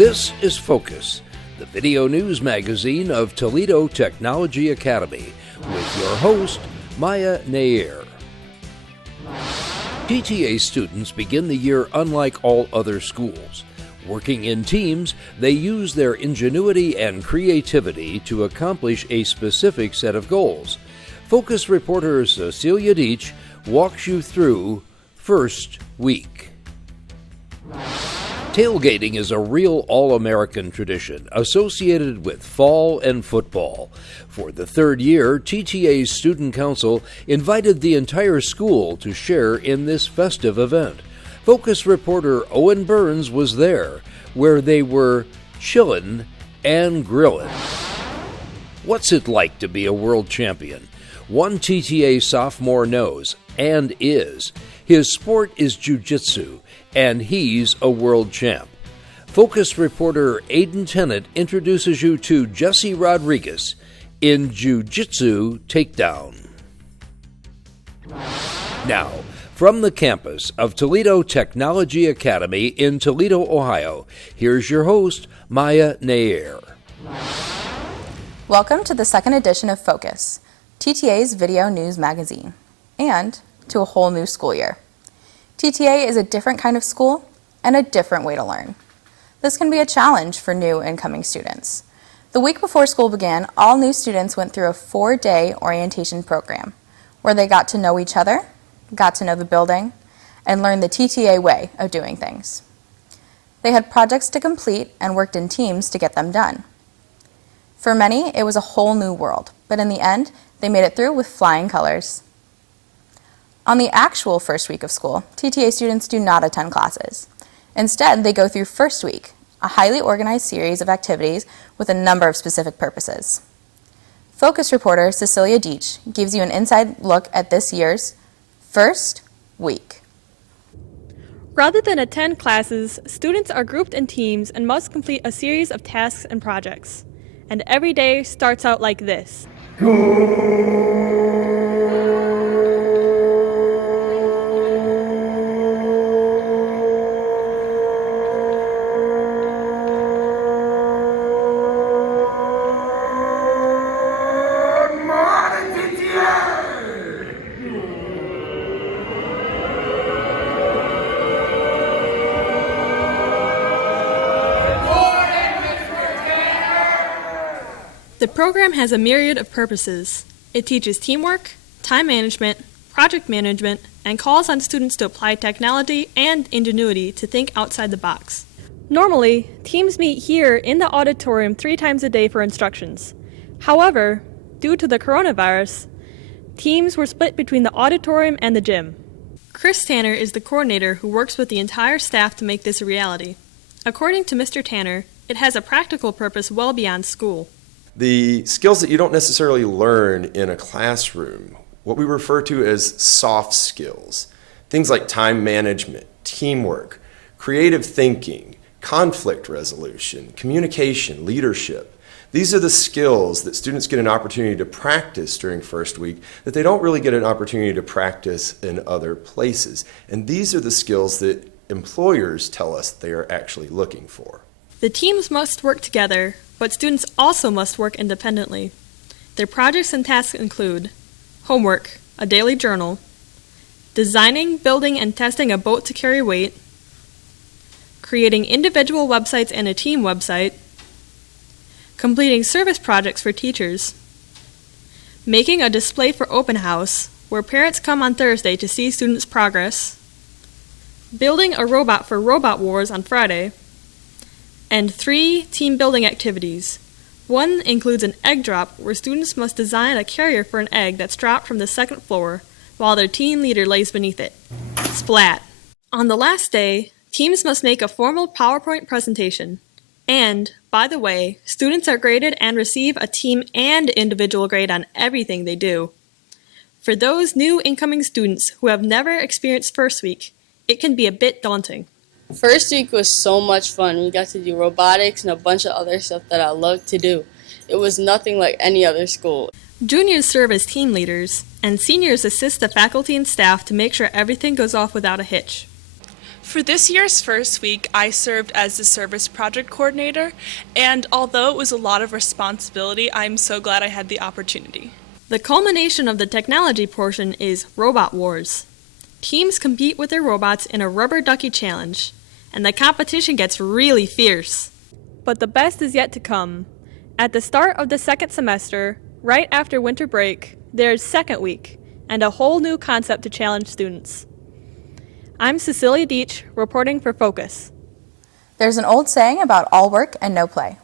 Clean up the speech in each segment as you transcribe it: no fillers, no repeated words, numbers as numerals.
This is Focus, the video news magazine of Toledo Technology Academy, with your host, Nair. TTA students begin the year unlike all other schools. Working in teams, they use their ingenuity and creativity to accomplish a specific set of goals. Focus reporter Cecilia Dietsch walks you through first week. Tailgating is a real all-American tradition associated with fall and football. For the third year, TTA's Student Council invited the entire school to share in this festive event. Focus reporter Owen Burns was there, where they were chillin' and grillin'. What's it like to be a world champion? One TTA sophomore knows, and is. His sport is Jiu Jitsu, and he's a world champ. Focus reporter Ayden Tennant introduces you to Jesse Rodriguez in Jitsu Takedown. Now, from the campus of Toledo Technology Academy in Toledo, Ohio, here's your host, Nair. Welcome to the second edition of Focus, TTA's video news magazine, and to a whole new school year. TTA is a different kind of school and a different way to learn. This can be a challenge for new incoming students. The week before school began, all new students went through a 4-day orientation program where they got to know each other, got to know the building, and learned the TTA way of doing things. They had projects to complete and worked in teams to get them done. For many, it was a whole new world, but in the end, they made it through with flying colors. On the actual first week of school, TTA students do not attend classes. Instead, they go through First Week, a highly organized series of activities with a number of specific purposes. Focus reporter Cecilia Dietsch gives you an inside look at this year's First Week. Rather than attend classes, students are grouped in teams and must complete a series of tasks and projects. And every day starts out like this. The program has a myriad of purposes. It teaches teamwork, time management, project management, and calls on students to apply technology and ingenuity to think outside the box. Normally, teams meet here in the auditorium 3 times a day for instructions. However, due to the coronavirus, teams were split between the auditorium and the gym. Chris Tanner is the coordinator who works with the entire staff to make this a reality. According to Mr. Tanner, it has a practical purpose well beyond school. The skills that you don't necessarily learn in a classroom, what we refer to as soft skills, things like time management, teamwork, creative thinking, conflict resolution, communication, leadership. These are the skills that students get an opportunity to practice during first week that they don't really get an opportunity to practice in other places. And these are the skills that employers tell us they are actually looking for. The teams must work together, but students also must work independently. Their projects and tasks include homework, a daily journal, designing, building, and testing a boat to carry weight, creating individual websites and a team website, completing service projects for teachers, making a display for open house, where parents come on Thursday to see students' progress, building a robot for Robot Wars on Friday, and 3 team building activities. One includes an egg drop, where students must design a carrier for an egg that's dropped from the 2nd floor while their team leader lays beneath it. Splat! On the last day, teams must make a formal PowerPoint presentation. And, by the way, students are graded and receive a team and individual grade on everything they do. For those new incoming students who have never experienced First Week, it can be a bit daunting. First week was so much fun. We got to do robotics and a bunch of other stuff that I loved to do. It was nothing like any other school. Juniors serve as team leaders, and seniors assist the faculty and staff to make sure everything goes off without a hitch. For this year's first week, I served as the service project coordinator, and although it was a lot of responsibility, I'm so glad I had the opportunity. The culmination of the technology portion is Robot Wars. Teams compete with their robots in a rubber ducky challenge, and the competition gets really fierce. But the best is yet to come. At the start of the second semester, right after winter break, there's second week, and a whole new concept to challenge students. I'm Cecilia Dietsch, reporting for Focus. There's an old saying about all work and no play.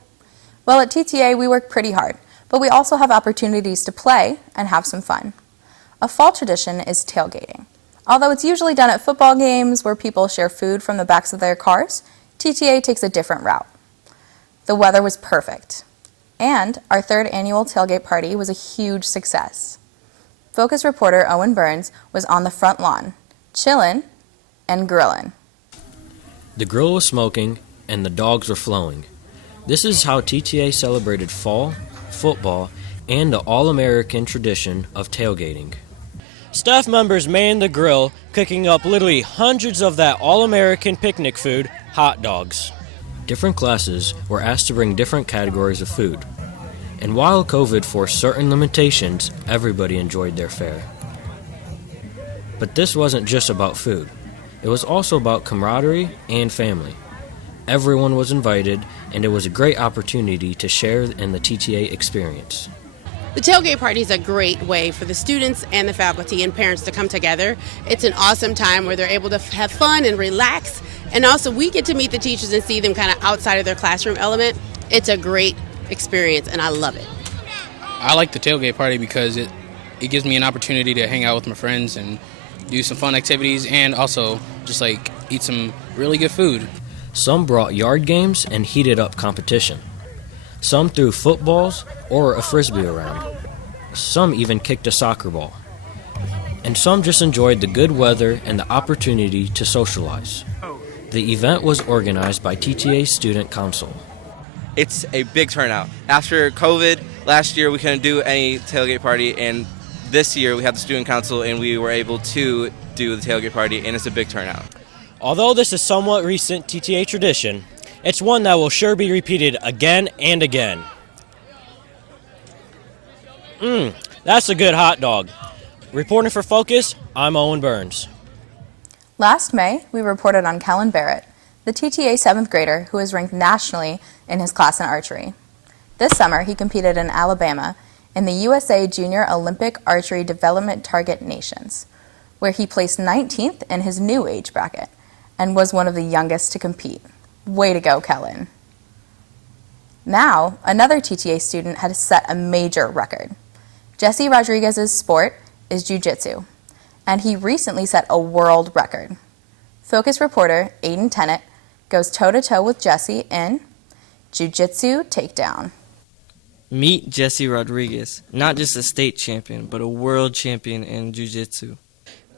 Well, at TTA, we work pretty hard, but we also have opportunities to play and have some fun. A fall tradition is tailgating. Although it's usually done at football games where people share food from the backs of their cars, TTA takes a different route. The weather was perfect, and our third annual tailgate party was a huge success. Focus reporter Owen Burns was on the front lawn, chillin' and grillin'. The grill was smoking and the dogs were flowing. This is how TTA celebrated fall, football, and the all-American tradition of tailgating. Staff members manned the grill, cooking up literally hundreds of that all-American picnic food, hot dogs. Different classes were asked to bring different categories of food. And while COVID forced certain limitations, everybody enjoyed their fare. But this wasn't just about food. It was also about camaraderie and family. Everyone was invited, and it was a great opportunity to share in the TTA experience. The tailgate party is a great way for the students and the faculty and parents to come together. It's an awesome time where they're able to have fun and relax, and also we get to meet the teachers and see them kind of outside of their classroom element. It's a great experience, and I love it. I like the tailgate party because it gives me an opportunity to hang out with my friends and do some fun activities and also just like eat some really good food. Some brought yard games and heated up competition. Some threw footballs or a frisbee around. Some even kicked a soccer ball. And some just enjoyed the good weather and the opportunity to socialize. The event was organized by TTA Student Council. It's a big turnout. After COVID, last year we couldn't do any tailgate party, and this year we had the Student Council and we were able to do the tailgate party, and it's a big turnout. Although this is somewhat recent TTA tradition, it's one that will sure be repeated again and again. That's a good hot dog. Reporting for Focus, I'm Owen Burns. Last May, we reported on Kellen Barrett, the TTA 7th grader who was ranked nationally in his class in archery. This summer, he competed in Alabama in the USA Junior Olympic Archery Development Target Nations, where he placed 19th in his new age bracket and was one of the youngest to compete. Way to go, Kellen. Now, another TTA student had set a major record. Jesse Rodriguez's sport is Jiu Jitsu, and he recently set a world record. Focus reporter Ayden Tennant goes toe-to-toe with Jesse in Jiu Jitsu Takedown. Meet Jesse Rodriguez, not just a state champion, but a world champion in Jiu Jitsu.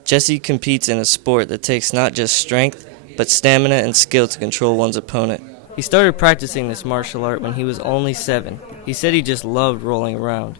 Jesse competes in a sport that takes not just strength, but stamina and skill to control one's opponent. He started practicing this martial art when he was only 7. He said he just loved rolling around.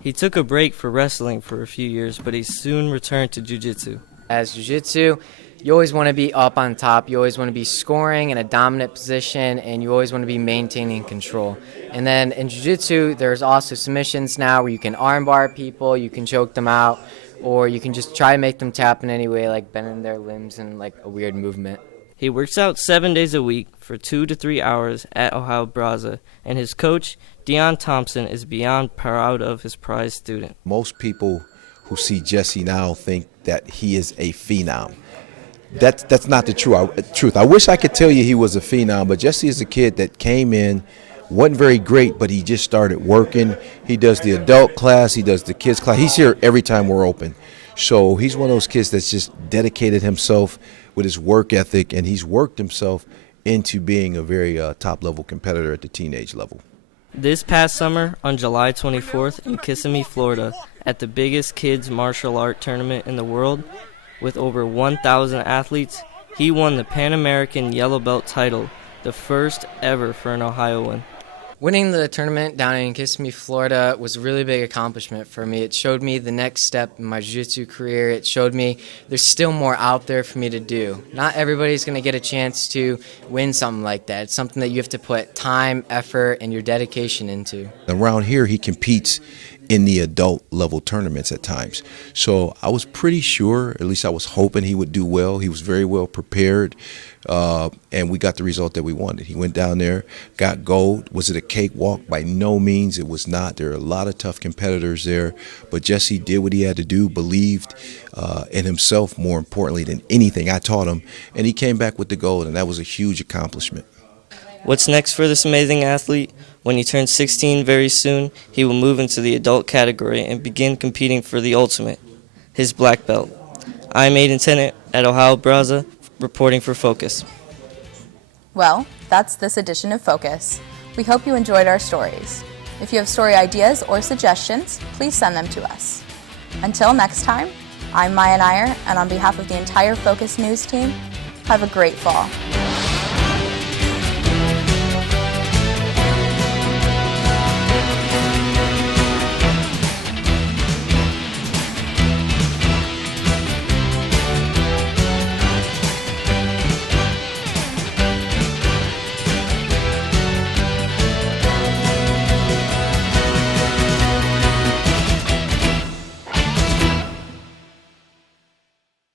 He took a break for wrestling for a few years, but he soon returned to Jiu Jitsu. As Jiu Jitsu, you always want to be up on top. You always want to be scoring in a dominant position, and you always want to be maintaining control. And then in Jiu Jitsu, there's also submissions now where you can armbar people, you can choke them out, or you can just try to make them tap in any way, like bending their limbs in like a weird movement. He works out 7 days a week for 2 to 3 hours at Ohio Braza, and his coach, Dion Thompson, is beyond proud of his prize student. Most people who see Jesse now think that he is a phenom. That's not the truth. I wish I could tell you he was a phenom, but Jesse is a kid that came in, wasn't very great, but he just started working. He does the adult class, he does the kids class. He's here every time we're open. So he's one of those kids that's just dedicated himself with his work ethic, and he's worked himself into being a very top-level competitor at the teenage level. This past summer, on July 24th in Kissimmee, Florida, at the biggest kids martial art tournament in the world, with over 1,000 athletes, he won the Pan American Yellow Belt title, the first ever for an Ohioan. Winning the tournament down in Kissimmee, Florida was a really big accomplishment for me. It showed me the next step in my jiu-jitsu career. It showed me there's still more out there for me to do. Not everybody's going to get a chance to win something like that. It's something that you have to put time, effort, and your dedication into. Around here, he competes in the adult level tournaments at times. So I was pretty sure, at least I was hoping he would do well. He was very well prepared, and we got the result that we wanted. He went down there, got gold. Was it a cakewalk? By no means, it was not. There are a lot of tough competitors there, but Jesse did what he had to do, believed in himself more importantly than anything I taught him, and he came back with the gold, and that was a huge accomplishment. What's next for this amazing athlete? When he turns 16 very soon, he will move into the adult category and begin competing for the ultimate, his black belt. I'm Ayden Tennant at Ohio Braza, reporting for Focus. Well, that's this edition of Focus. We hope you enjoyed our stories. If you have story ideas or suggestions, please send them to us. Until next time, I'm Maya Nair, and on behalf of the entire Focus News team, have a great fall.